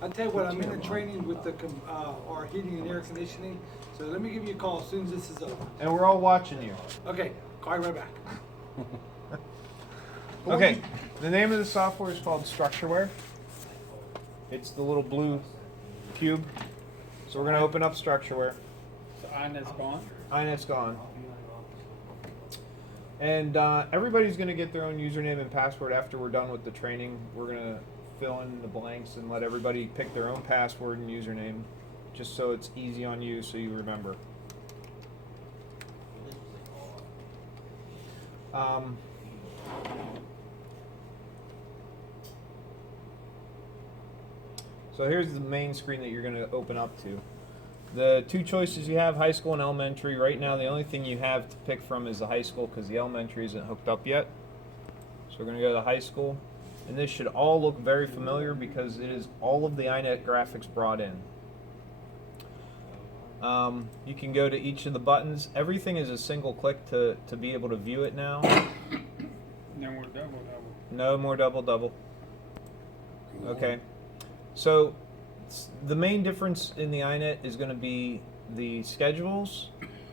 I'll tell you what, I'm in a training with the our heating and air conditioning, so let me give you a call as soon as this is over. And we're all watching you. Okay, call you right back. Okay, the name of the software is called StructureWare. It's the little blue cube. So we're going to open up StructureWare. So INET's gone? INET's gone. And everybody's going to get their own username and password after we're done with the training. We're going to fill in the blanks and let everybody pick their own password and username, just so it's easy on you so you remember. So here's the main screen that you're going to open up to. The two choices you have, high school and elementary. Right now the only thing you have to pick from is the high school because the elementary isn't hooked up yet. So we're going to go to high school. And this should all look very familiar because it is all of the INET graphics brought in. You can go to each of the buttons. Everything is a single click to be able to view it now. No more double. No more double. Okay. So the main difference in the INET is going to be the schedules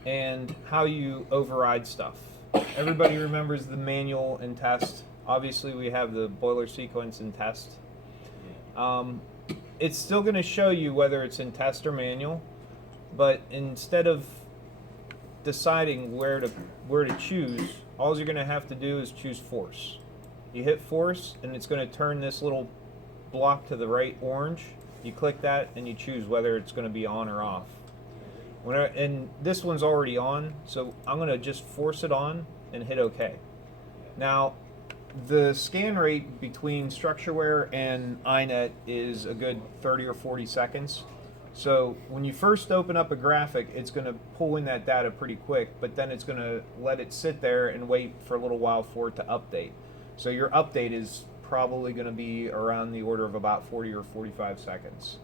and how you override stuff. Everybody remembers the manual and test. Obviously we have the boiler sequence and test. It's still going to show you whether it's in test or manual, but instead of deciding where to choose, all you're going to have to do is choose force. You hit force and it's going to turn this little block to the right orange. You click that and you choose whether it's going to be on or off. And this one's already on, so I'm going to just force it on and hit OK. Now, the scan rate between StructureWare and INET is a good 30 or 40 seconds. So when you first open up a graphic, it's going to pull in that data pretty quick, but then it's going to let it sit there and wait for a little while for it to update. So your update is probably going to be around the order of about 40 or 45 seconds.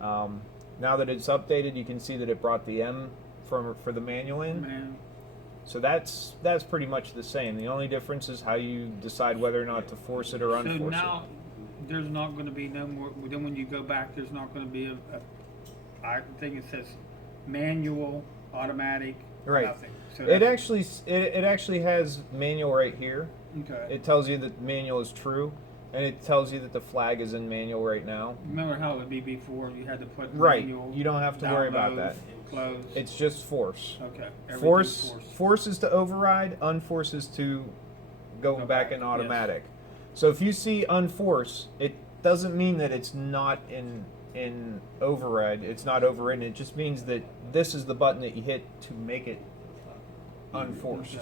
Now that it's updated, you can see that it brought the M for the manual in. Man. So that's pretty much the same. The only difference is how you decide whether or not to force it or unforce it. So now there's not going to be no more. Then when you go back, there's not going to be I think it says manual, automatic, Right. nothing. So It actually has manual right here. Okay. It tells you that manual is true, and it tells you that the flag is in manual right now. Remember how it would be before? You had to put Right. manual. You don't have to worry about download, that. Close. It's just force. Okay. Force Everything's force is to override, unforce is to go back in yes. automatic. So if you see unforce, it doesn't mean that it's not in override. It's not overridden. It just means that this is the button that you hit to make it unforced.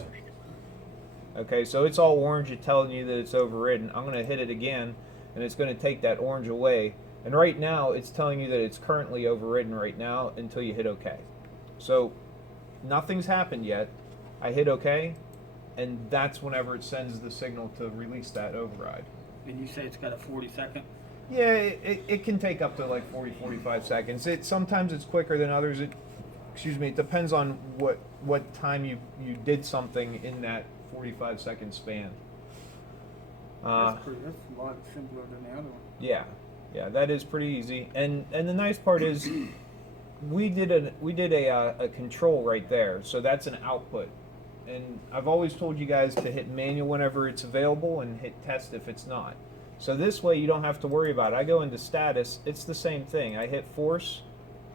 Okay, so it's all orange. It's telling you that it's overridden. I'm going to hit it again, and it's going to take that orange away. And right now, it's telling you that it's currently overridden right now until you hit OK. So nothing's happened yet. I hit OK, and that's whenever it sends the signal to release that override. And you say it's got a 40-second? Yeah, it can take up to like 40, 45 seconds. Sometimes it's quicker than others. It depends on what time you did something in that 45-second span. That's a lot simpler than the other one. Yeah, that is pretty easy. And the nice part is we did a control right there, so that's an output. And I've always told you guys to hit manual whenever it's available and hit test if it's not. So this way you don't have to worry about it. I go into status, it's the same thing. I hit force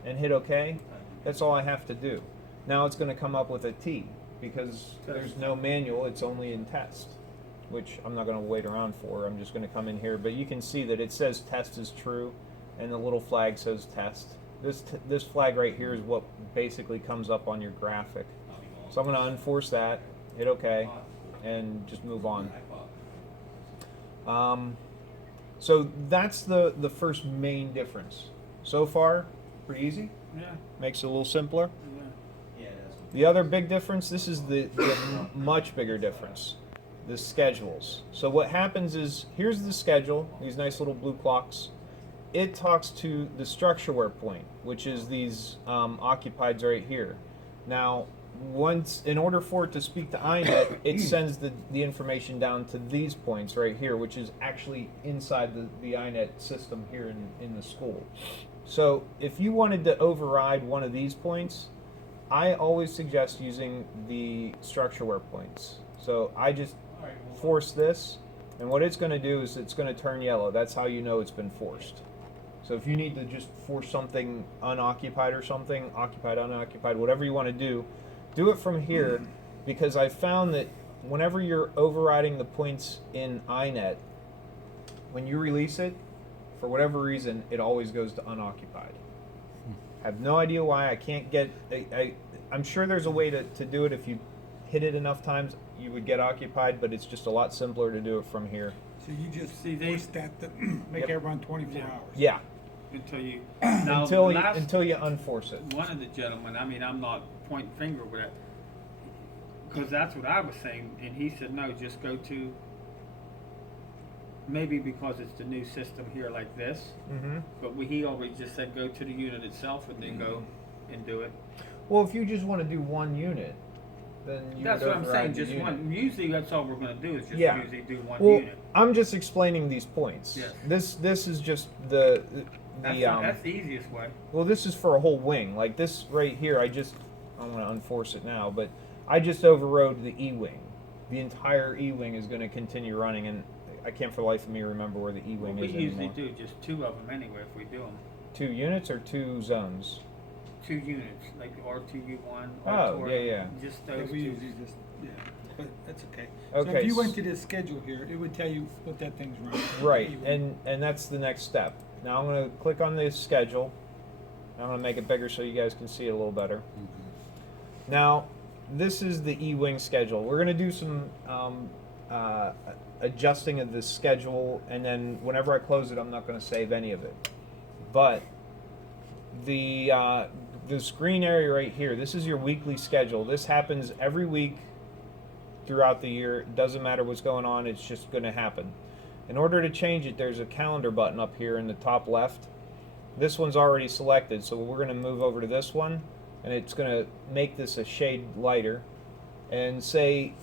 and hit OK. That's all I have to do. Now it's going to come up with a T because there's no manual, it's only in test, which I'm not going to wait around for. I'm just going to come in here, but you can see that it says test is true and the little flag says test. This flag right here is what basically comes up on your graphic. So I'm going to unforce that, hit OK, and just move on. So that's the first main difference. So far, pretty easy. Yeah. Makes it a little simpler. Yeah. The other big difference, this is the much bigger difference, the schedules. So what happens is, here's the schedule, these nice little blue clocks. It talks to the StructureWare point, which is these occupieds right here. Now, once, in order for it to speak to INET, it sends the information down to these points right here, which is actually inside the INET system here in the school. So if you wanted to override one of these points, I always suggest using the StructureWare points. So I just force this, and what it's going to do is it's going to turn yellow. That's how you know it's been forced. So if you need to just force something unoccupied or something, occupied, unoccupied, whatever you want to do it from here, because I found that whenever you're overriding the points in INET, when you release it, for whatever reason, it always goes to unoccupied. I have no idea why. I can't get, I'm sure there's a way to do it. If you hit it enough times, you would get occupied, but it's just a lot simpler to do it from here. So you just See, they- force that to make Yep. it run 24 Yeah. hours. Yeah, Until you, now, until last, until you unforce it. one of the gentlemen, I mean, I'm not pointing finger with it, because that's what I was saying, and he said, no, just go to, maybe because it's the new system here like this, Mm-hmm. but he always just said, go to the unit itself and then go and do it. Well, if you just want to do one unit, then you That's would what I'm saying, override the just unit. one, usually that's all we're gonna do, is just Yeah. usually do one Well, unit. I'm just explaining these points. Yes. This is just the That's the easiest way. well, this is for a whole wing. Like this right here, I'm going to unforce it now, but I just overrode the E-wing. The entire E-wing is going to continue running, and I can't for the life of me remember where the E-wing We is usually anymore. do just 2 of them anyway, if we do them. 2 units or 2 zones? 2 units, like R2U1, Oh, R2, yeah. just Yeah, those we 2. usually just, yeah, but that's okay. So Okay, if you went s- to this schedule here, it would tell you what that thing's running. Right, You would- and that's the next step. Now I'm going to click on the schedule. I'm going to make it bigger so you guys can see it a little better. Now, this is the E-wing schedule. We're going to do some adjusting of the schedule, and then whenever I close it, I'm not going to save any of it. But this green area right here, this is your weekly schedule. This happens every week throughout the year. It doesn't matter what's going on, it's just going to happen. In order to change it, there's a calendar button up here in the top left. This one's already selected, so we're going to move over to this one, and it's going to make this a shade lighter. And say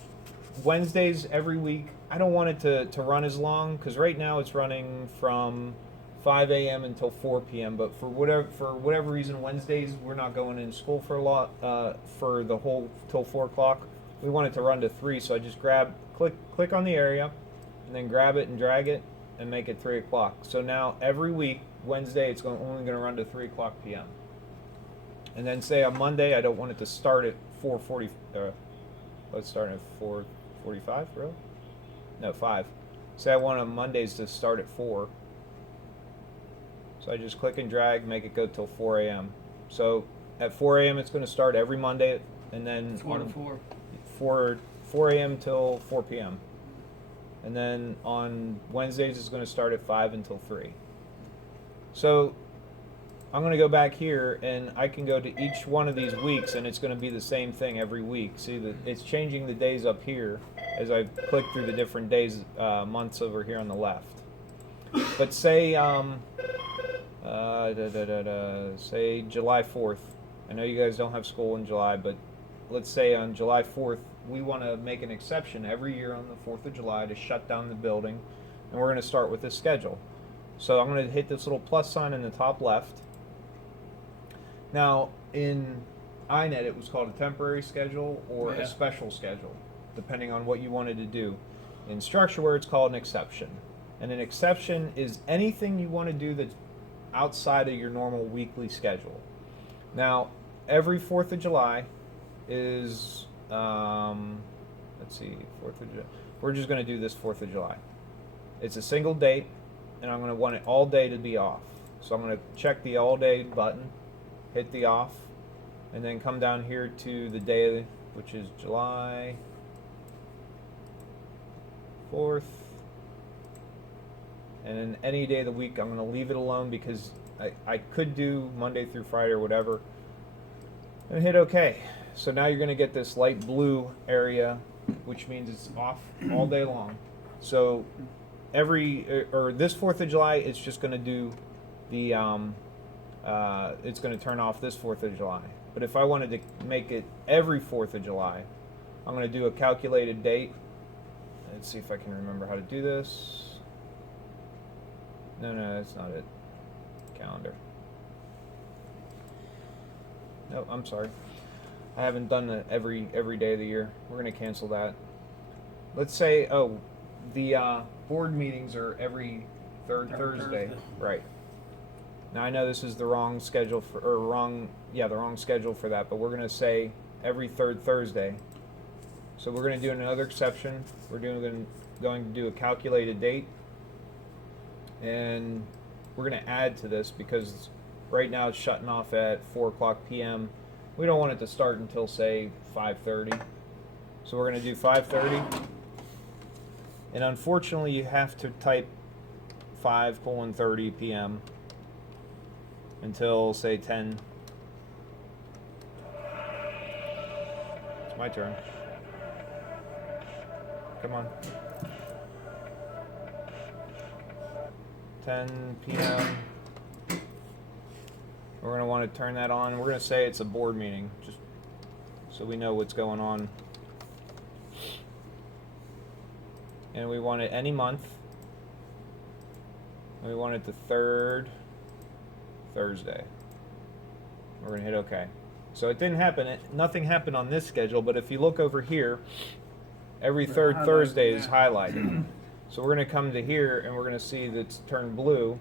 Wednesdays every week. I don't want it to run as long, because right now it's running from 5 a.m. until 4 p.m. But for whatever reason, Wednesdays we're not going in school for a lot for the whole till 4 o'clock. We want it to run to 3, so I just click on the area, and then grab it and drag it and make it 3 o'clock. So now every week, Wednesday, it's only going to run to 3 o'clock p.m. And then say on Monday, I don't want it to start at 4:40. Let's start at 4:45, really? No, 5. Say I want on Mondays to start at 4. So I just click and drag, make it go till 4 a.m. So at 4 a.m. it's going to start every Monday, and then 4 to on 4. 4 a.m. till 4 p.m. And then on Wednesdays it's going to start at 5 until 3. So I'm going to go back here, and I can go to each one of these weeks, and it's going to be the same thing every week. See, it's changing the days up here as I click through the different days, months over here on the left. But say, say July 4th. I know you guys don't have school in July, but let's say on July 4th, we want to make an exception every year on the 4th of July to shut down the building, and we're going to start with this schedule. So I'm going to hit this little plus sign in the top left. Now, in INET, it was called a temporary schedule or Yeah. a special schedule, depending on what you wanted to do. In StructureWare, it's called an exception. And an exception is anything you want to do that's outside of your normal weekly schedule. Now, every 4th of July is, let's see, 4th of July. We're just going to do this 4th of July. It's a single date, and I'm going to want it all day to be off. So I'm going to check the all day button, hit the off, and then come down here to the day, which is July 4th. And then any day of the week, I'm going to leave it alone because I could do Monday through Friday or whatever. And hit OK. So now you're going to get this light blue area, which means it's off all day long. So this 4th of July, it's just going to do the, it's going to turn off this 4th of July. But if I wanted to make it every 4th of July, I'm going to do a calculated date. Let's see if I can remember how to do this. No, that's not it. Calendar. No, I'm sorry. I haven't done it every day of the year. We're going to cancel that. Let's say, the board meetings are every third Thursday. Right. Now I know this is the wrong schedule the wrong schedule for that, but we're going to say every third Thursday. So we're going to do another exception. We're going to do a calculated date, and we're going to add to this because right now it's shutting off at 4:00 p.m. We don't want it to start until say 5:30. So we're going to do 5:30. And unfortunately, you have to type 5:30 p.m. until say 10. It's my turn. Come on. 10 p.m. We're going to want to turn that on. We're going to say it's a board meeting, just so we know what's going on. And we want it any month. And we want it the third Thursday. We're going to hit OK. So it didn't happen. Nothing happened on this schedule, but if you look over here, every third Thursday is highlighted. So we're going to come to here and we're going to see that it's turned blue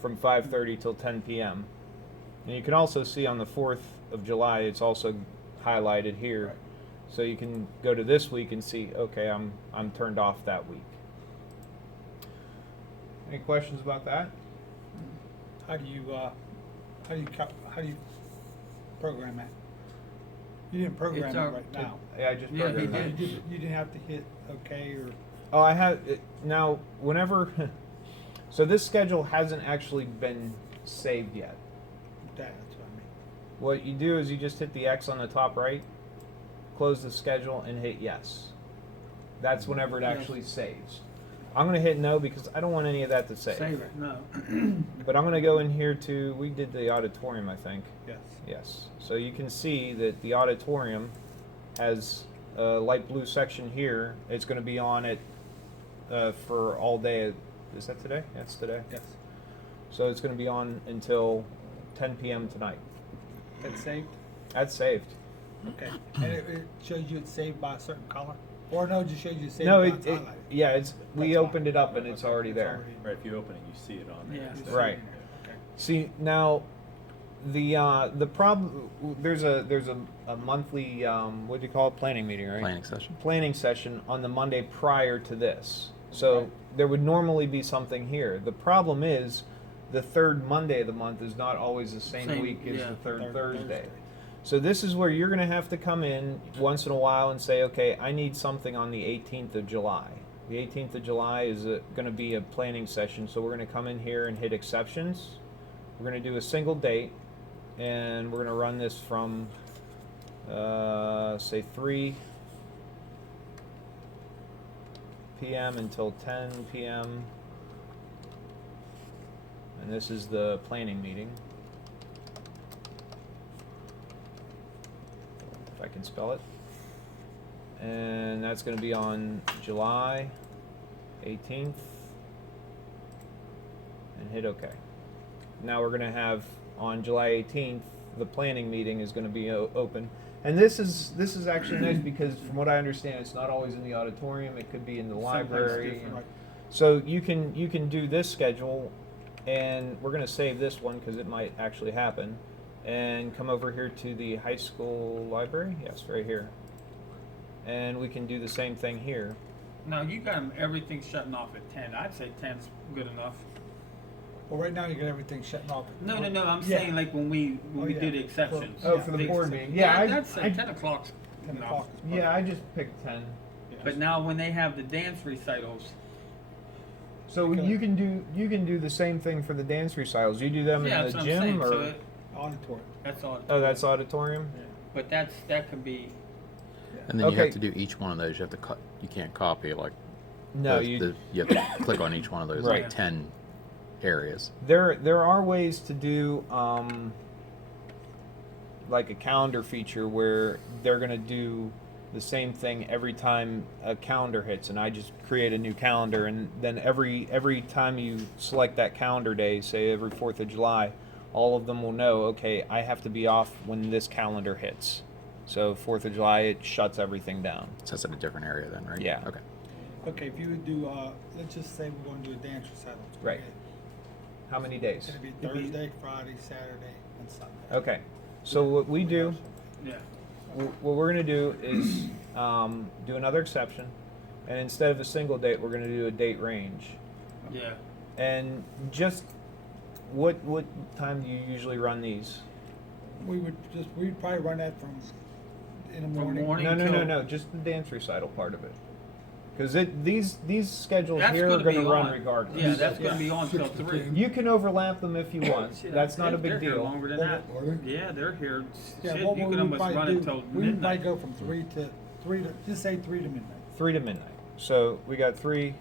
from 5:30 till 10 p.m. And you can also see on the 4th of July, it's also highlighted here. Right. So you can go to this week and see, okay, I'm turned off that week. Any questions about that? How do you program that? You didn't program it right now. Yeah, I just Yeah, programmed he that. did. You didn't have to hit OK or. Oh, I have now. Whenever, so this schedule hasn't actually been saved yet. That's what I mean. What you do is you just hit the X on the top right, close the schedule, and hit yes. That's whenever it actually saves. I'm going to hit no because I don't want any of that to save. Save it, no. But I'm going to go in here to, we did the auditorium, I think. Yes. Yes. So you can see that the auditorium has a light blue section here. It's going to be on it for all day. Is that today? That's today. Yes. So it's going to be on until 10 p.m. tonight. That's saved? That's saved. Okay. And it shows you it's saved by a certain color? Or no, it just shows you it's saved No, by it, it's it highlighted? yeah, it's we That's opened fine. it up and it's Okay, already there. Right, if you open it, you see it on there. Yeah. It's Right. Okay. See now, the problem there's a monthly what do you call it, planning meeting, right? Planning session on the Monday prior to this. So Right. there would normally be something here. The problem is the third Monday of the month is not always the same week as the third Thursday. So this is where you're going to have to come in once in a while and say, okay, I need something on the 18th of July. The 18th of July is going to be a planning session, so we're going to come in here and hit exceptions. We're going to do a single date, and we're going to run this from, say, 3 p.m. until 10 p.m. And this is the planning meeting. If I can spell it. And that's going to be on July 18th. And hit OK. Now we're going to have on July 18th, the planning meeting is going to be open. And this is actually nice because from what I understand, it's not always in the auditorium. It could be in the library. Right. So you can do this schedule, and we're going to save this one because it might actually happen. And come over here to the high school library. Yes, right here. And we can do the same thing here. No, you got everything shutting off at 10. I'd say 10's good enough. Well, right now you got everything shutting off. No, I'm Yeah. saying like when we yeah. do the exceptions. Oh, for the board meeting. Yeah, I'd say 10 o'clock's 10 enough. o'clock is Yeah, I just picked 10. But now when they have the dance recitals, So Okay. you can do the same thing for the dance recitals. You do them yeah, in that's the what I'm gym, saying. or So auditorium. that's all. oh, that's auditorium. But that could be. And then you Okay. have to do each one of those. You have to you can't copy like No, you have to click on each one of those Right. like 10 areas. There are ways to do like a calendar feature where they're going to do the same thing every time a calendar hits, and I just create a new calendar, and then every time you select that calendar day, say every 4th of July, all of them will know, okay, I have to be off when this calendar hits. So 4th of July, it shuts everything down. So that's in a different area then, right? Yeah. Okay. Okay, if you would do, let's just say we're gonna do a dance recital. Right. How many days? It's gonna be Thursday, Friday, Saturday, and Sunday. Okay. So what we do, Yeah. what we're going to do is do another exception, and instead of a single date, we're going to do a date range. Yeah. And just what time do you usually run these? We'd probably run that from, in the From morning. morning? No, just the dance recital part of it. Because these schedules That's here are gonna going to be run on. regardless. Yeah, that's gonna be on till 3. You can overlap them if you want. Shit, That's not a they're big here deal. longer than that. Are they? Yeah, they're here. Yeah, Shit, what you we can would almost run probably it till do, we would probably midnight. go from 3 to, just say 3 to midnight. 3 to midnight. So we got 3.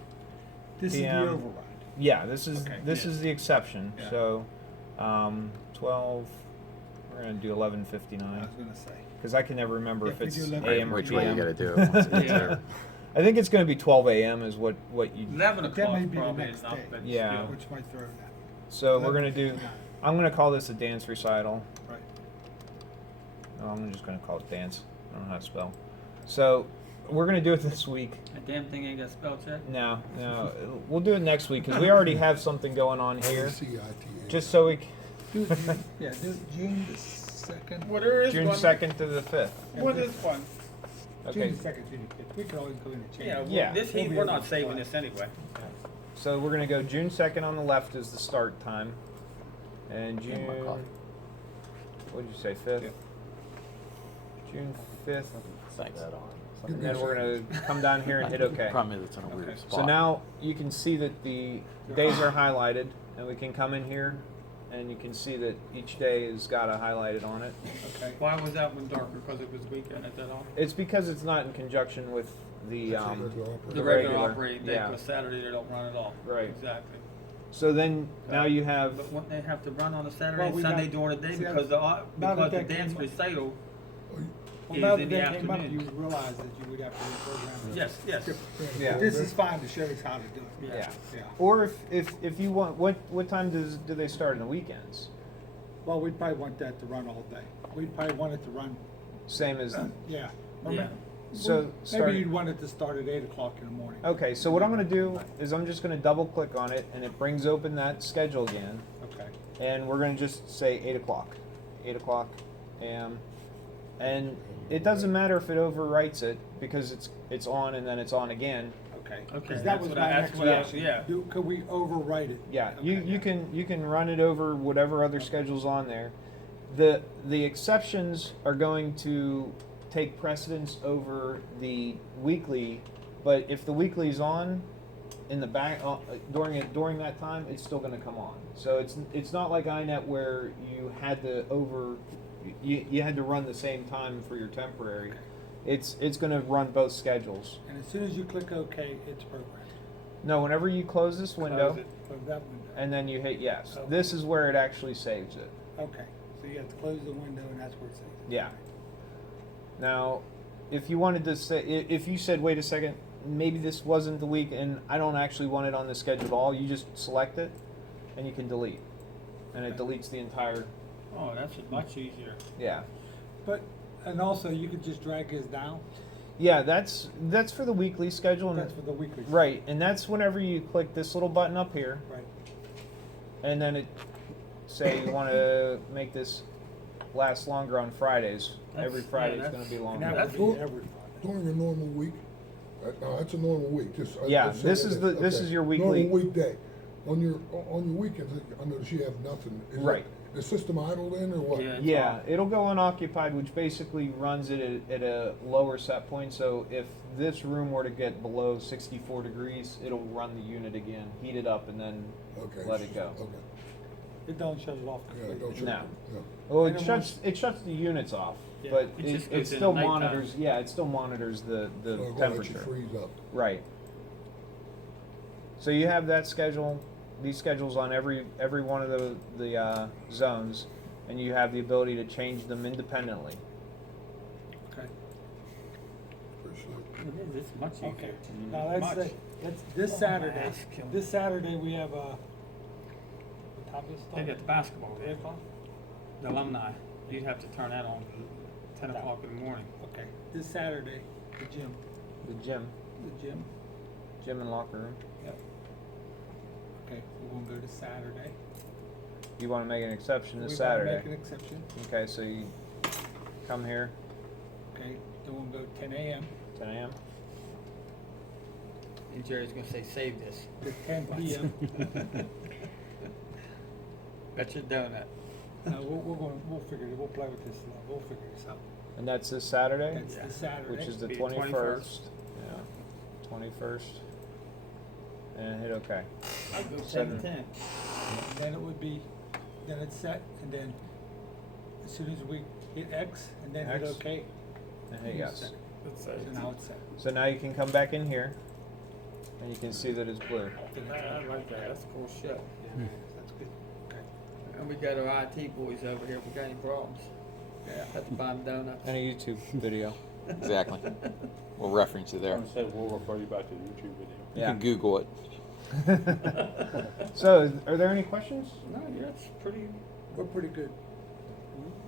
This is the PM. override. Yeah, this is Okay, is the exception. Yeah. So 12. We're going to do 11:59 I was gonna say. because I can never remember Yeah, if we it's do 11. AM or Which way you PM. got to do it once it gets Yeah. there. I think it's going to be 12 a.m. is what you. 11 That o'clock may be the probably next enough, day. but Yeah. still. Which might throw that. So we're going to do. 11:59. I'm going to call this a dance recital. Right. No, I'm just going to call it dance. I don't know how to spell. So we're going to do it this week. That damn thing ain't got spell check? No, we'll do it next week because we already have something going on here. CITA. Just so we Do it, yeah, do it June the 2nd. Well, there is June one. 2nd to the 5th. What is one? Okay. June the 2nd, June the 5th. We can always go in and change. Yeah, it. Yeah. this We'll heat, be we're able not to saving fly. this anyway. So we're gonna go June 2nd on the left is the start time, and June. my coffee. What did you say? 5th. June 5th. Thanks. And then we're gonna come down here and hit OK. Problem is it's in a weird spot. So now you can see that the days are highlighted, and we can come in here, and you can see that each day has got a highlighted on it. Okay. Why was that one darker? Because it was weekend, is that all? It's because it's not in conjunction with the Regular operating. The the regular regular, operating day, yeah. because Saturday they don't run at all. Right. Exactly. So then now you have. But wouldn't they have to run on a Saturday Well, and we Sunday got- during the day see, because now that the that dance came up- recital Well, is now in that the that came up, afternoon. you realize that you would have to reprogram it. Yes. Yeah. This is fine to show us how to do it. Yeah. Yeah. Or if you want, what time do they start on the weekends? Well, we'd probably want that to run all day. We'd probably want it to run, Same as. yeah. Yeah. So Maybe start- you'd want it to start at 8 o'clock in the morning. Okay, so what I'm going to do is I'm just going to double click on it, and it brings open that schedule again, Okay. and we're going to just say 8 o'clock, 8 o'clock a.m. And it doesn't matter if it overwrites it because it's on and then it's on again. Okay. Okay, 'Cause that that's was what my I- next that's what I- question. yeah. Could we overwrite it? Yeah, Okay, you can run it over whatever other schedule's on there. The exceptions are going to take precedence over the weekly, but if the weekly's on in the back during that time, it's still going to come on. So it's not like iNet where you had to you had to run the same time for your temporary. It's going to run both schedules. And as soon as you click OK, it's programmed. No, whenever you close this window Close it. Close that window. and then you hit yes, Okay. this is where it actually saves it. Okay. So you have to close the window and that's where it says. Yeah. Now, if you wanted to say, if you said, wait a second, maybe this wasn't the week and I don't actually want it on the schedule at all, you just select it and you can delete. And it deletes the entire, Oh, that's much easier. yeah. But, and also you could just drag his down. Yeah, that's for the weekly schedule. And That's for the weekly. right, and that's whenever you click this little button up here, Right. and then it say you want to make this last longer on Fridays. Every That's- Friday yeah, is going to be that's- longer. And that That's would be cool. every Friday. During a normal week, no, that's a normal week. Yeah, just this say is that- this okay. is your weekly. Normal weekday. On your weekends, I notice you have nothing. Is Right. The system idle then, or what? Yeah. It's Yeah, off. it'll go unoccupied, which basically runs it at a lower set point. So if this room were to get below 64 degrees, it'll run the unit again, heat it up, and then Okay. let it go. Okay. It don't shut it off Yeah, completely. don't shut No. No. Well, And it then shuts the units off, Yeah, but it it, just it goes in still at nighttime. monitors. Yeah, it still monitors the So it'll let you temperature. freeze up. Right. So you have that schedule, these schedules on every one of the zones, and you have the ability to change them independently. Okay. Appreciate it. It is, it's much easier. Okay. to Now use. let's Much. say, this Oh, my Saturday, ass killing this me. Saturday we have, what time is it? They got the basketball. 8 o'clock? The alumni, you'd have to turn that on 10 o'clock in the morning. Okay, this Saturday, the gym, The gym and locker room. yep. Okay, we're gonna go to Saturday. You want to make an exception this We wanna Saturday. Make an exception, Okay, so you come here, okay, then we'll go 10 a.m. 10 a.m. And Jerry's gonna say, save this. to 10 p.m. Got your donut. We'll figure it, we'll play with this, we'll figure this out. And that's this Saturday, That's Yeah. the Saturday. which is the Be 21st. Yeah, 21st. And hit OK. I'll go 10 Seven. to 10. And then it would be, then it's set, and then as soon as we hit X, and then hit X. OK. And hit it's yes. set. Let's So now it's set. So now you can come back in here, and you can see that it's blue. I like that, that's cool shit. That's good. Okay. And we got our IT boys over here, if we got any problems. Yeah. Have to buy them donuts. And a YouTube video. Exactly. We'll reference you there. Instead, we'll refer you back to the YouTube video. You Yeah. can Google it. So, are there any questions? No, yeah, it's pretty. We're pretty good.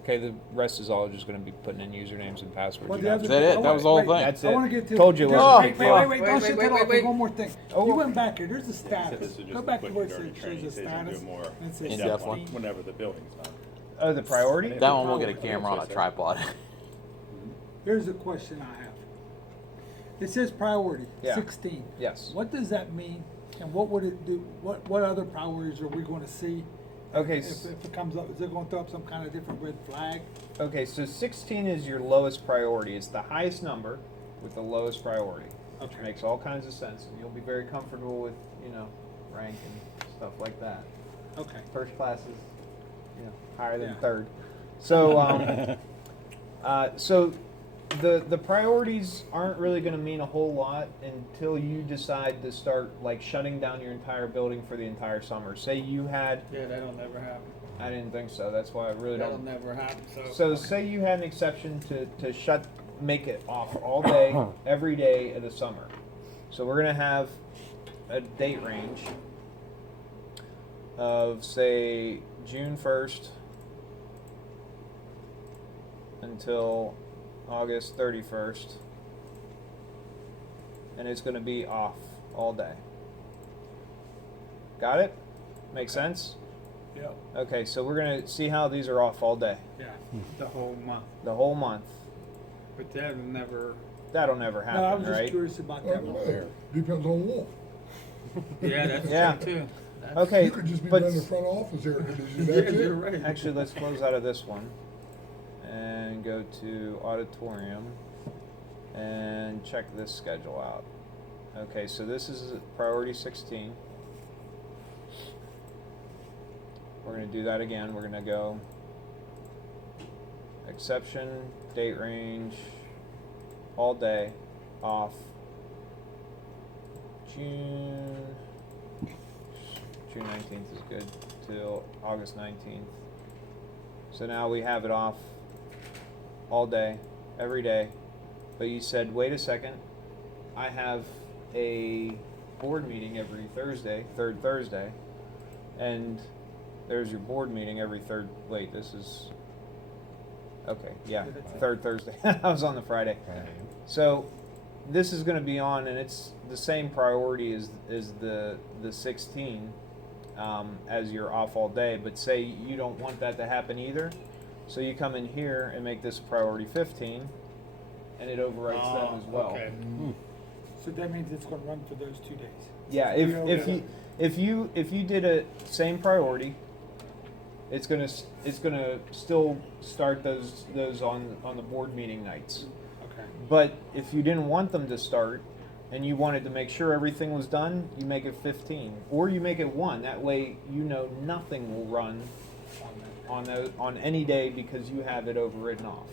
Okay, the rest is all just going to be putting in usernames and passwords. Well, You the know. other Is that thing- it? I That was the wanna- whole wait, thing? That's I it. want to get to. Told you it there's- wasn't Wait, big wait, fun. wait, Wait, don't wait, shut wait, that off. wait, There's wait. one more thing. Oh. You went back here. There's a He said status. this is just Go a back to quick where it dirty says, training. shows He the says he'll status. do more And it says In-depth 16. one. whenever the building's done. Oh, the priority? That one will get a Okay. camera on a tripod. Here's a question I have. It says priority, Yeah. 16. Yes. What does that mean? And what would it do? What other priorities are we going to see? Okay. If it comes up, is it going to throw up some kind of different red flag? Okay, so 16 is your lowest priority. It's the highest number with the lowest priority. Which Okay. makes all kinds of sense, and you'll be very comfortable with, rank and stuff like that. Okay. First class is, higher than Yeah. third. So, so the priorities aren't really going to mean a whole lot until you decide to start like shutting down your entire building for the entire summer. Say you had, Yeah, that'll never happen. I didn't think so. That's why I really That'll don't. never happen, So say you had an exception to make it off all day, every day of the summer. So we're gonna have a date range of say June 1st until August 31st, and it's gonna be off all day. Got it? Make sense? Yep. Okay, so we're gonna see how these are off all day, Yeah. the whole month. the whole month. But that'll never, That'll never No, I happen, was just right? curious about Well, that one. hey, depends on Wolf. yeah, that's Yeah. true too. That's- Okay, You could just be but running the front office area. Yeah, That's you're it. right. actually, let's close out of this one and go to auditorium and check this schedule out. Okay, so this is priority 16. We're going to do that again. We're going to go exception, date range, all day, off. June 19th is good till August 19th. So now we have it off all day, every day. But you said, wait a second, I have a board meeting every Thursday, third Thursday, and there's your board meeting every third, wait, this is, okay, yeah, third Thursday. I was on the Friday. So this is going to be on, and it's the same priority as the 16 as you're off all day. But say you don't want that to happen either, so you come in here and make this priority 15, and it overwrites them as well. Okay. So that means it's going to run for those 2 days. Yeah, if you did a same priority, it's gonna still start those on the board meeting nights. Okay. But if you didn't want them to start, and you wanted to make sure everything was done, you make it 15, or you make it 1. That way, nothing will run on any day because you have it overwritten off.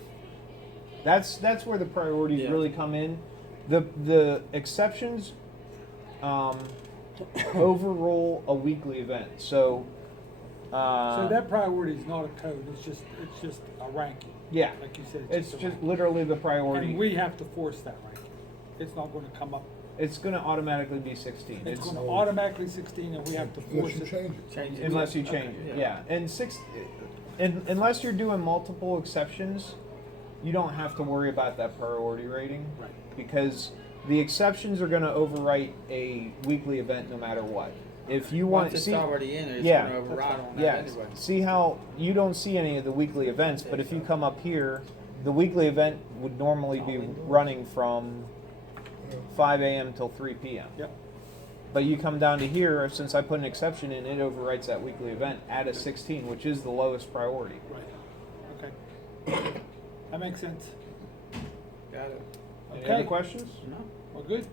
That's where the priorities Yeah. really come in. The exceptions overrule a weekly event. So So that priority is not a code, it's just a ranking. Yeah. Like you said, It's a just ranking. literally the priority. And we have to force that ranking. It's not gonna come up, It's gonna automatically be 16. it's It's, gonna automatically 16 and we have to force Unless you it. change it. Change it. unless you change Okay, it, yeah. yeah. And unless you're doing multiple exceptions, you don't have to worry about that priority rating. Right. Because the exceptions are gonna overwrite a weekly event no matter what. If you want, Once it's see, already in, it's yeah, gonna override on that yeah, anyway. see how you don't see any of the weekly events, but if you come up here, the weekly event would normally be running from 5 a.m. till 3 p.m. Yep. But you come down to here, since I put an exception in, it overwrites that weekly event at a 16, which is the lowest priority. Right, okay. That makes sense. Got it. Any Okay. other questions? No. Well, good.